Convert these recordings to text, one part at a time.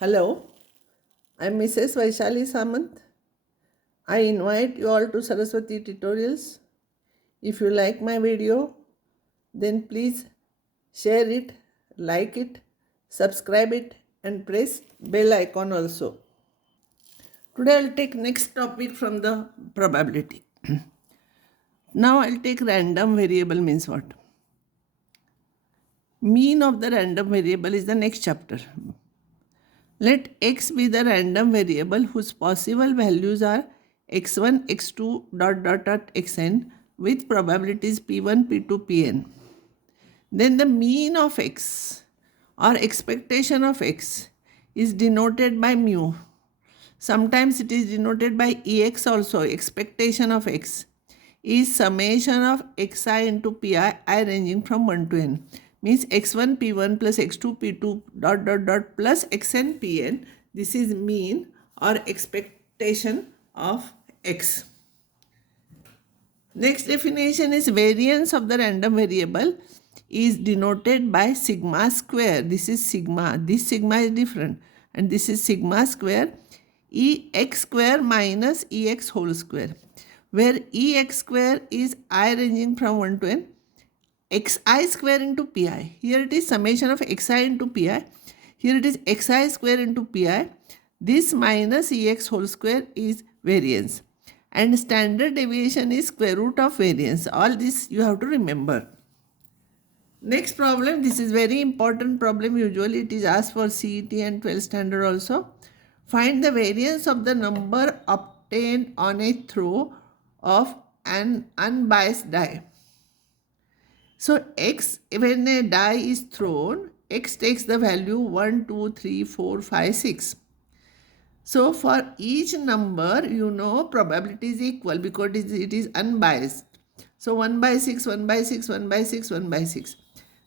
Hello, I'm Mrs. Vaishali Samant. I invite you all to Saraswati Tutorials. If you like my video, then please share it, like it, subscribe it and press bell icon also. Today I'll take next topic from the probability. Now I'll take random variable means what? Mean of the random variable is the next chapter. Let x be the random variable whose possible values are x1, x2, xn with probabilities p1, p2, pn. Then the mean of x or expectation of x is denoted by mu. Sometimes it is denoted by ex also. Expectation of x is summation of xi into pi, I ranging from 1 to n. Means x1 p1 plus x2 p2 plus xn pn. This is mean or expectation of x. Next definition is variance of the random variable is denoted by sigma square. This is sigma. This sigma is different. And this is sigma square. Ex square minus ex whole square. Where ex square is I ranging from 1 to n. Xi square into pi. Here it is summation of xi into pi. Here it is xi square into pi. This minus ex whole square is variance. And standard deviation is square root of variance. All this you have to remember. Next problem, this is very important problem. Usually it is asked for CET and 12th standard also. Find the variance of the number obtained on a throw of an unbiased die. So x, when a die is thrown, x takes the value 1, 2, 3, 4, 5, 6. So for each number, probability is equal because it is unbiased. So 1 by 6, 1 by 6, 1 by 6, 1 by 6.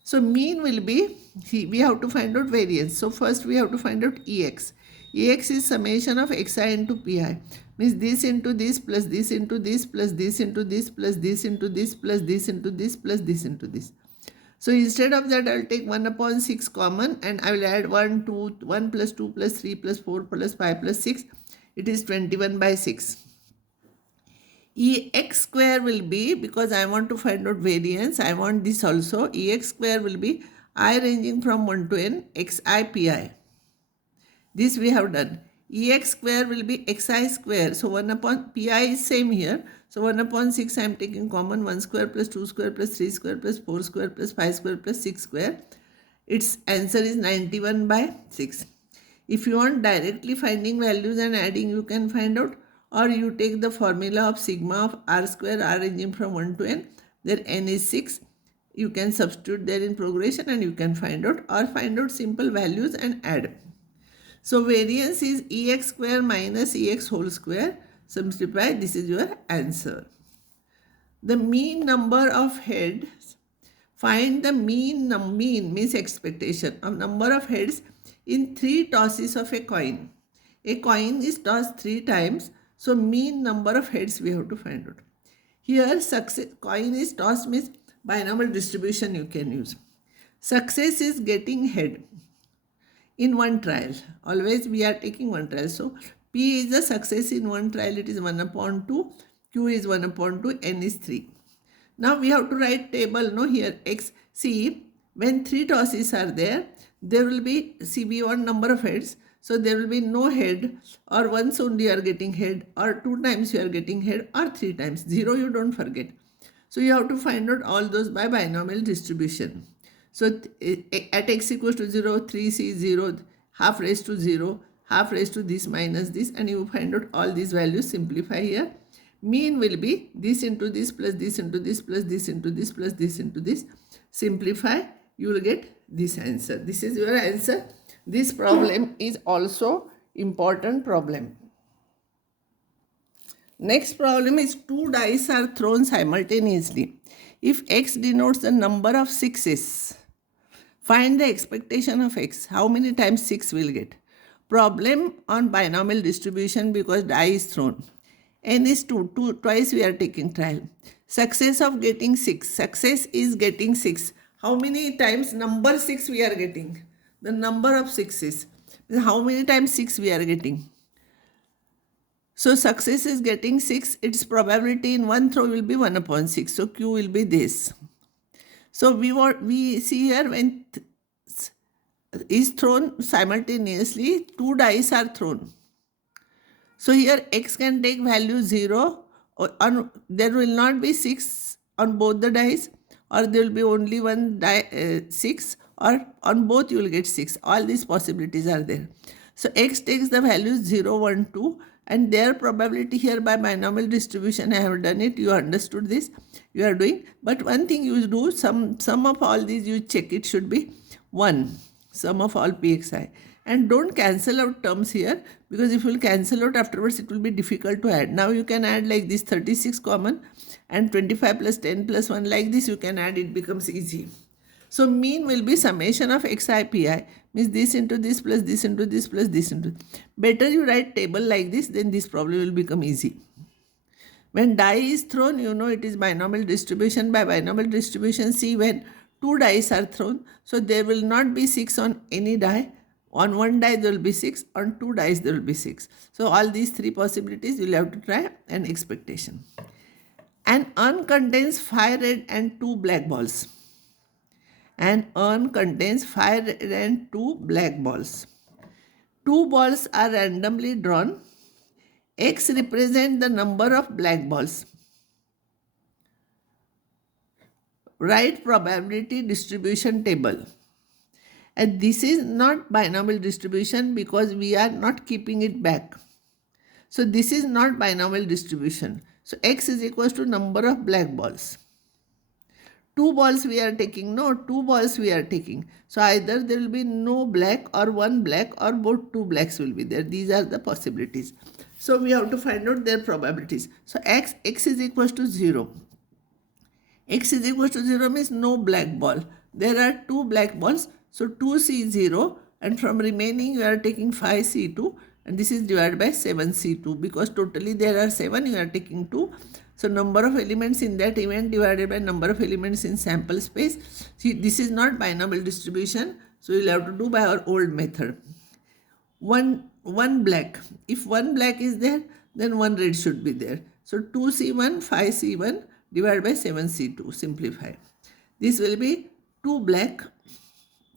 So mean will be, we have to find out variance. So first we have to find out Ex. Ex is summation of xi into pi. Means this into this plus this into this plus this into this plus this into this plus this into this plus this into this. So instead of that, I will take 1 upon 6 common and I will add 1, 2, 1 plus 2 plus 3 plus 4 plus 5 plus 6. It is 21 by 6. Ex square will be, because I want to find out variance, I want this also. Ex square will be I ranging from 1 to n xi pi. This we have done. Ex square will be xi square. So 1 upon pi is same here. So 1 upon 6 I am taking common. 1 square plus 2 square plus 3 square plus 4 square plus 5 square plus 6 square. Its answer is 91 by 6. If you want directly finding values and adding, you can find out. Or you take the formula of sigma of r square, r ranging from 1 to n. There n is 6. You can substitute there in progression and you can find out. Or find out simple values and add. So variance is ex square minus ex whole square. Simplify, this is your answer. The mean number of heads. Find the mean means expectation of number of heads in 3 tosses of a coin. A coin is tossed 3 times. So mean number of heads we have to find out. Here coin is tossed means binomial distribution you can use. Success is getting head in one trial. Always we are taking one trial. So P is the success in one trial. It is 1 upon 2. Q is 1 upon 2. N is 3. Now we have to write table. No, here X. See, when 3 tosses are there will be CB1 number of heads. So there will be no head, or once only you are getting head, or 2 times you are getting head, or 3 times. 0 you don't forget. So you have to find out all those by binomial distribution. So at x equals to 0, 3c is 0, half raised to 0, half raised to this minus this, and you find out all these values. Simplify here. Mean will be this into this plus this into this plus this into this plus this into this. Simplify, you will get this answer. This is your answer. This problem is also important problem. Next problem is 2 dice are thrown simultaneously. If x denotes the number of sixes, find the expectation of x. How many times 6 will get? Problem on binomial distribution because die is thrown. N is 2. Twice we are taking trial. Success of getting 6. Success is getting 6. How many times number 6 we are getting? The number of 6s. How many times 6 we are getting? So success is getting 6. Its probability in one throw will be 1 upon 6. So Q will be this. So we see here when is thrown simultaneously, 2 dice are thrown. So here x can take value 0, there will not be 6 on both the dice, or there will be only one 6, or on both you will get 6. All these possibilities are there. So x takes the values 0, 1, 2, and their probability here by binomial distribution, I have done it, you understood this, you are doing. But one thing you do, sum of all these you check, it should be 1, sum of all pxi. And don't cancel out terms here, because if you will cancel out afterwards, it will be difficult to add. Now you can add like this 36 common and 25 plus 10 plus 1, like this you can add, it becomes easy. So mean will be summation of xi pi, means this into this plus this into this plus this into. Better you write table like this, then this problem will become easy. When die is thrown, you know it is binomial distribution. By binomial distribution, see when 2 dice are thrown, so there will not be 6 on any die. On one die there will be 6, on 2 dice there will be 6. So all these 3 possibilities you will have to try, and expectation. An urn contains 5 red and 2 black balls. An urn contains 5 red and 2 black balls. 2 balls are randomly drawn. X represents the number of black balls. Write probability distribution table. And this is not binomial distribution because we are not keeping it back. So this is not binomial distribution. So x is equals to number of black balls. 2 balls we are taking. No, 2 balls we are taking. So either there will be no black or 1 black, or both 2 blacks will be there. These are the possibilities. So we have to find out their probabilities. So x is equals to 0. X is equals to 0 means no black ball. There are 2 black balls. So 2C0, and from remaining you are taking 5C2, and this is divided by 7C2, because totally there are 7, you are taking 2. So number of elements in that event divided by number of elements in sample space. See, this is not binomial distribution, so you will have to do by our old method. One black. If 1 black is there, then 1 red should be there. So 2C1, 5C1 divided by 7C2, simplify. This will be 2 black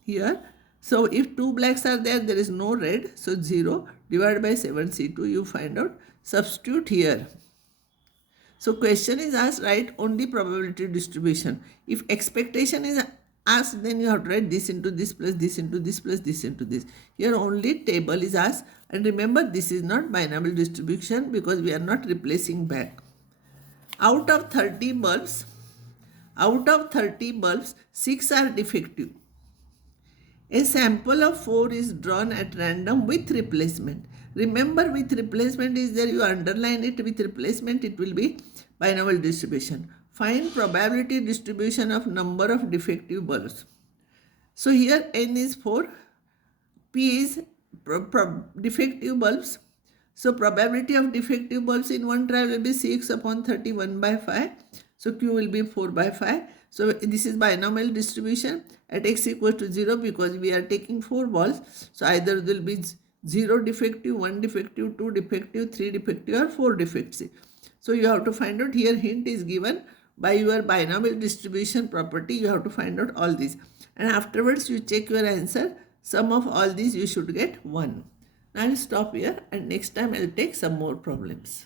here. So if 2 blacks are there, there is no red. So 0 divided by 7C2, you find out. Substitute here. So question is asked, write only probability distribution. If expectation is asked, then you have to write this into this plus this into this plus this into this. Here only table is asked. And remember, this is not binomial distribution because we are not replacing back. Out of 30 bulbs, 6 are defective. A sample of 4 is drawn at random with replacement. Remember, with replacement is there, you underline it, with replacement it will be binomial distribution. Find probability distribution of number of defective bulbs. So here n is 4, p is defective bulbs. So probability of defective bulbs in one try will be 6 upon 31 by 5. So Q will be 4 by 5. So this is binomial distribution at x equals to 0 because we are taking 4 balls. So either there will be 0 defective, 1 defective, 2 defective, 3 defective, or 4 defective. So you have to find out here, hint is given by your binomial distribution property. You have to find out all these. And afterwards you check your answer. Sum of all these you should get 1. Now I will stop here, and next time I will take some more problems.